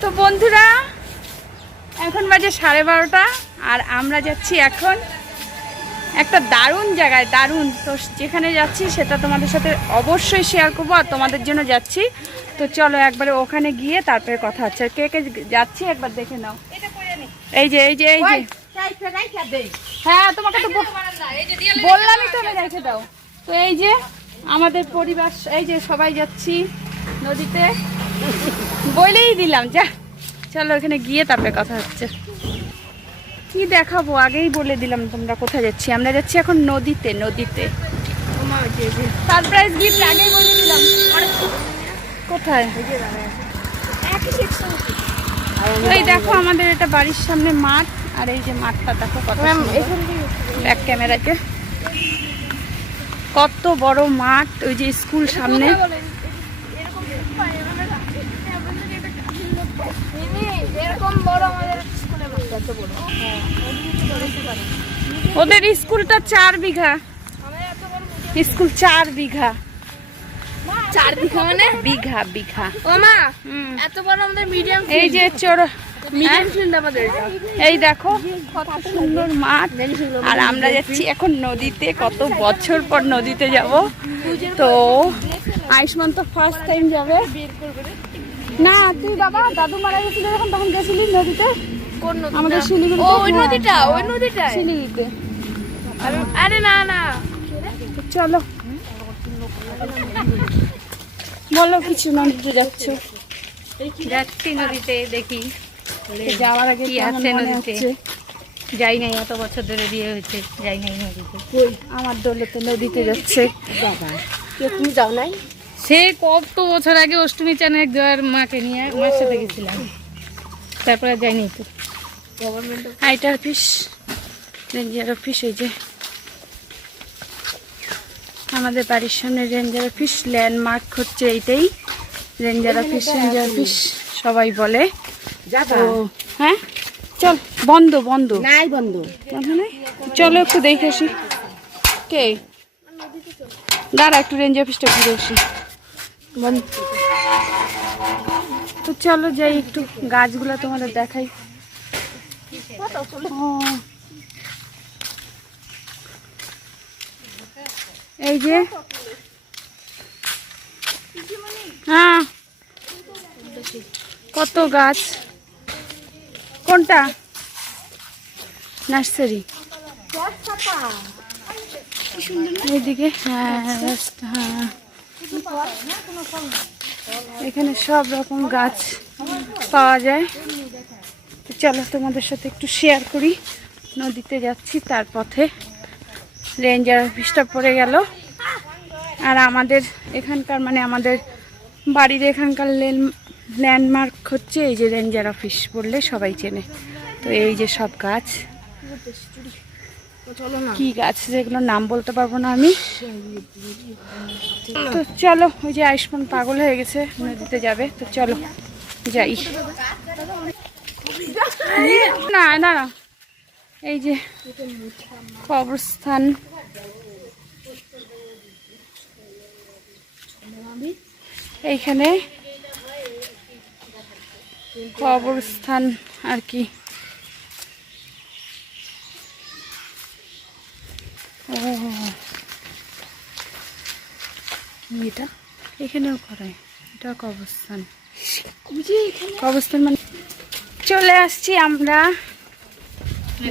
তো বন্ধুরা, এখন বাজে সাড়ে বারোটা আর আমরা যাচ্ছি এখন একটা দারুণ জায়গায়, দারুণ। তো যেখানে যাচ্ছি সেটা তোমাদের সাথে অবশ্যই শেয়ার করব আর তোমাদের জন্য যাচ্ছি। তো চলো একবারে ওখানে গিয়ে তারপরে কথা হচ্ছে। কে কে যাচ্ছি একবার দেখে নাও। এই যে এই যে এই যে। হ্যাঁ তোমাকে তো বল- বললামই তো আমি রেখে দাও। তো এই যে আমাদের পরিবার, এই যে সবাই যাচ্ছি নদীতে। বলেই দিলাম যা। চলো ওখানে গিয়ে তারপরে কথা হচ্ছে। কি দেখাবো? আগেই বলে দিলাম তোমরা কোথায় যাচ্ছি। আমরা যাচ্ছি এখন নদীতে নদীতে। সারপ্রাইজ গিফট আগেই বলে দিলাম। কোথায়? এই দেখো আমাদের এটা বাড়ির সামনে মাঠ আর এই যে মাঠটা দেখো কত ব্যাক ক্যামেরাতে কত বড় মাঠ ওই যে স্কুল সামনে এরকম বড় আমাদের স্কুলে এত বড় ওদের স্কুলটা চার বিঘা। স্কুল চার বিঘা। চার বিঘা মানে? বিঘা বিঘা। ও মা এত বড় আমাদের মিডিয়াম এই যে চোর এটা। এই দেখো কত সুন্দর মাঠ। আর আমরা যাচ্ছি এখন নদীতে কত বছর পর নদীতে যাব। তো আয়ুষ্মান তো ফার্স্ট টাইম যাবে। না তুই বাবা দাদু মারা গেছিল যখন তখন গেছিলি নদীতে। কোন নদী আমাদের শিলিগুড়ি ও ওই নদীটা ওই নদীটা শিলিগুড়িতে। আরে না না। চলো। বলো কিছু নদীতে যাচ্ছ। যাচ্ছি নদীতে দেখি। যাওয়ার আগে কি আছে নদীতে? যাই নাই এত বছর ধরে বিয়ে হয়েছে যাই নাই নদীতে। আমার দোলে তো নদীতে যাচ্ছে। তুমি যাও নাই? সে কত বছর আগে অষ্টমী চানে দেওয়ার মাকে নিয়ে মার সাথে গেছিলাম। তারপরে যাইনি তো। হাইটার অফিস রেঞ্জার অফিস এই যে। আমাদের বাড়ির সামনে রেঞ্জার অফিস ল্যান্ডমার্ক হচ্ছে এইটাই। রেঞ্জার অফিস রেঞ্জার অফিস সবাই বলে। তো হ্যাঁ? চল বন্ধ বন্ধ। নাই বন্ধু। বন্ধ নাই? চলো একটু দেখে আসি। কে? দাঁড়া একটু রেঞ্জ অফিসটা ঘুরে আসি। তো চলো যাই একটু গাছগুলো তোমাদের দেখাই। এই যে। হ্যাঁ। কত গাছ। কোনটা? নার্সারি। এইদিকে। হ্যাঁ হ্যাঁ। এখানে সব রকম গাছ পাওয়া যায়। চলো তোমাদের সাথে একটু শেয়ার করি। নদীতে যাচ্ছি, তার পথে রেঞ্জার অফিসটা পড়ে গেল। আর আমাদের এখানকার মানে আমাদের বাড়ির এখানকার ল্যান্ডমার্ক হচ্ছে এই যে রেঞ্জার অফিস বললে সবাই চেনে। তো এই যে সব গাছ। কি গাছ যেগুলো নাম বলতে পারব না আমি? তো চলো, ওই যে আয়ুষ্মান পাগল হয়ে গেছে, নদীতে যাবে। তো চলো, যাই। না না। এই যে কবরস্থান। এইখানে কবরস্থান আর কি। ও। এটা? এখানেও করায় এটা কবরস্থান কবরস্থান মানে চলে আসছি আমরা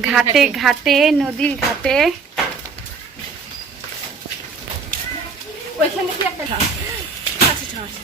ঘাটে ঘাটে। নদীর ঘাটে। ওইখানে কি একটা আচ্ছা আচ্ছা।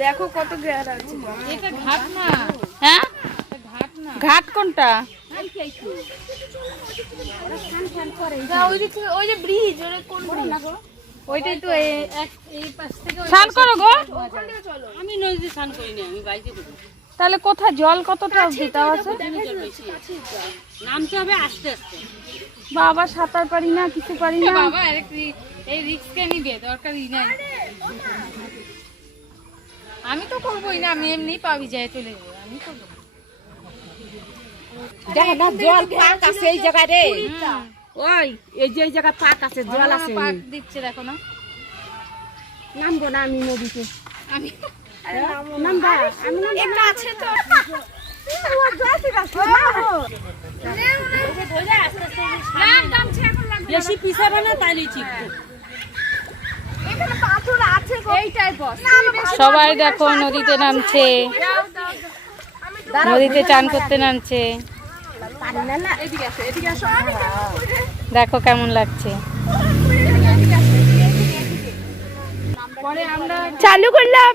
দেখো কত গ্যার আছে। এটা ঘাট না হ্যাঁ? ঘাট না ঘাট কোনটা? ওই যে ব্রিজ ওটা কোন ব্রিজ ওইটাই তো এই পাশ থেকে স্নান করো গো। আমি নদীতে স্নান করি না আমি করি। তাহলে কোথায়? জল কতটা দিতে আছে? নামতে হবে আস্তে আস্তে। বাবা সাঁতার পারি না কিছু পারি না। বাবা এই রিস্ককে নিবে দরকারই নাই। আমি তো করবোই না আমি এমনি পাবি যায় চলে যাব আমি করব না। জল পাক আছে এই জায়গায় রে। ওই এই যে এই জায়গায় পাক আছে জল আছে পাক দিচ্ছে দেখো না। নামবো না আমি নদীতে আমি নামবা আমি নামবো আছে তো। বেশি পিছাবে না তাইলে ঠিক। সবাই দেখো নদীতে নামছে। নদীতে চান করতে নামছে। দেখো কেমন লাগছে। চালু করলাম।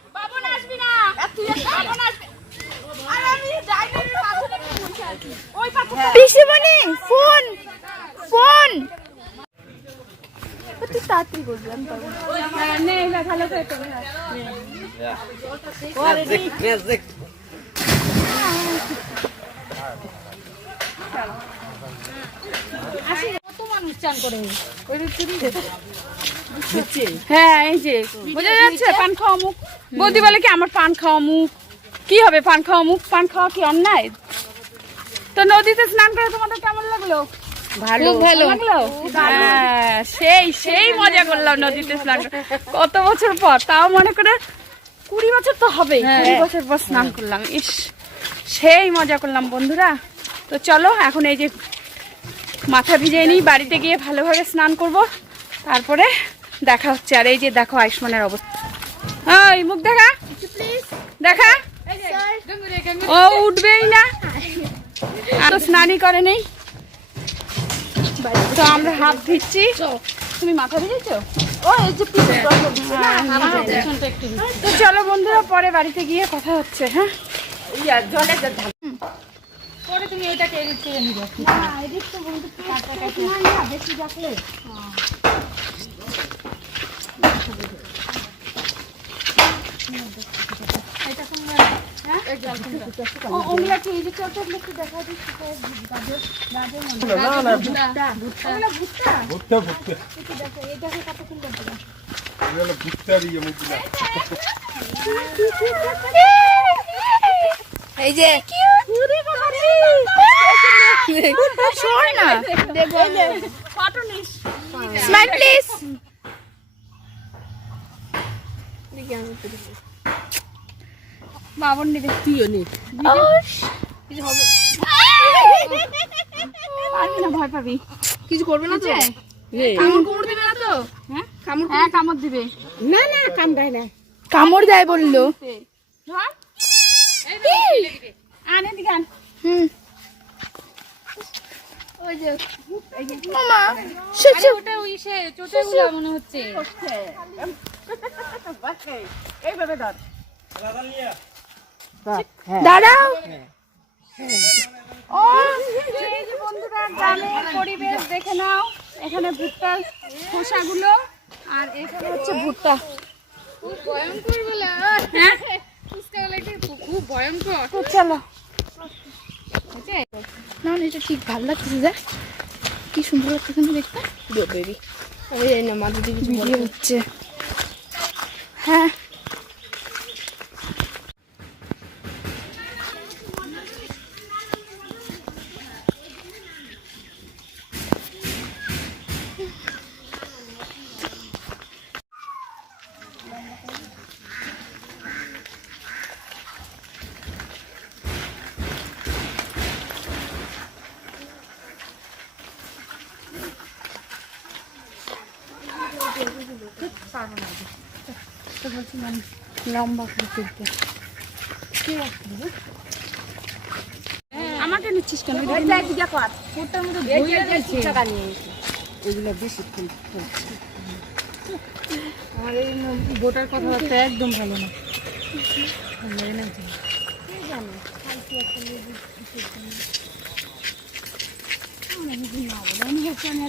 তুই করবি আমি পারব হ্যাঁ, নে, না, ভালো করে করবি। কত মানুষ চান করে এই যে বোঝা যাচ্ছে পান খাওয়া মুখ। বৌদি বলে কি আমার পান খাওয়া মুখ? কি হবে পান খাওয়া মুখ? পান খাওয়া কি অন্যায়? তো নদীতে স্নান করে তোমাদের কেমন লাগল? ভালো। ভালো লাগল? হ্যাঁ। সেই সেই মজা করলাম নদীতে স্নান কত বছর পর তাও মনে করে কুড়ি বছর তো হবে কুড়ি বছর পর স্নান করলাম। ইস সেই মজা করলাম বন্ধুরা। তো চলো এখন এই যে মাথা ভিজিয়ে নিই বাড়িতে গিয়ে ভালোভাবে স্নান করব। তারপরে দেখা হচ্ছে। আর এই যে দেখো আয়ুষ্মানের অবস্থা। ওই মুখ দেখা? দেখা? ও উঠবেই না। আর তো স্নানই করে নেই। তো আমরা হাত ভিজছি তুমি মাথা ভিজেছো ও এই তো চলো বন্ধুরা পরে বাড়িতে গিয়ে কথা হচ্ছে হ্যাঁ? পরে তুমি দিচ্ছি ভুট্টা ভুট্টা এগুলো ভুট্টার ইয়ে মুখগুলা এই যে শোন না। Smile please. বাবন নিবে তুইও নে পারবি না ভয় পাবি কিছু করবে না তো নে। কামড় কুমড় দিবে না তো হ্যাঁ কামড় হ্যাঁ কামড় দিবে না না না কামড় দেয় বলল আনে দিকে আন হুম মনে এইভাবে ধর দাঁড়াও। ও এই যে বন্ধুরা গ্রামের পরিবেশ দেখে নাও। এখানে ভুট্টার খোসাগুলো আর এখানে হচ্ছে ভুট্টা। খুব ভয়ঙ্কর বলে হ্যাঁ? কি খুব ভয়ঙ্কর চলো। না না, এটা ঠিক ভালো লাগতেছে দেখ কি সুন্দর লাগতেছে না দেখতে। বেবি এই না মাঝে দিকে ভিডিও হচ্ছে। হ্যাঁ। তো বলছি মানে লম্বা করে তুলতে। আমাকে নিচ্ছিস কেন? এইটা একদিকে কর। ওটার মধ্যে এই বইয়ে যে রয়েছে। টাকা নিয়ে এসে এগুলো বেশি আমার এই গোটার কথাবার্তা একদম ভালো না। ভালো লাগে না তো। আমি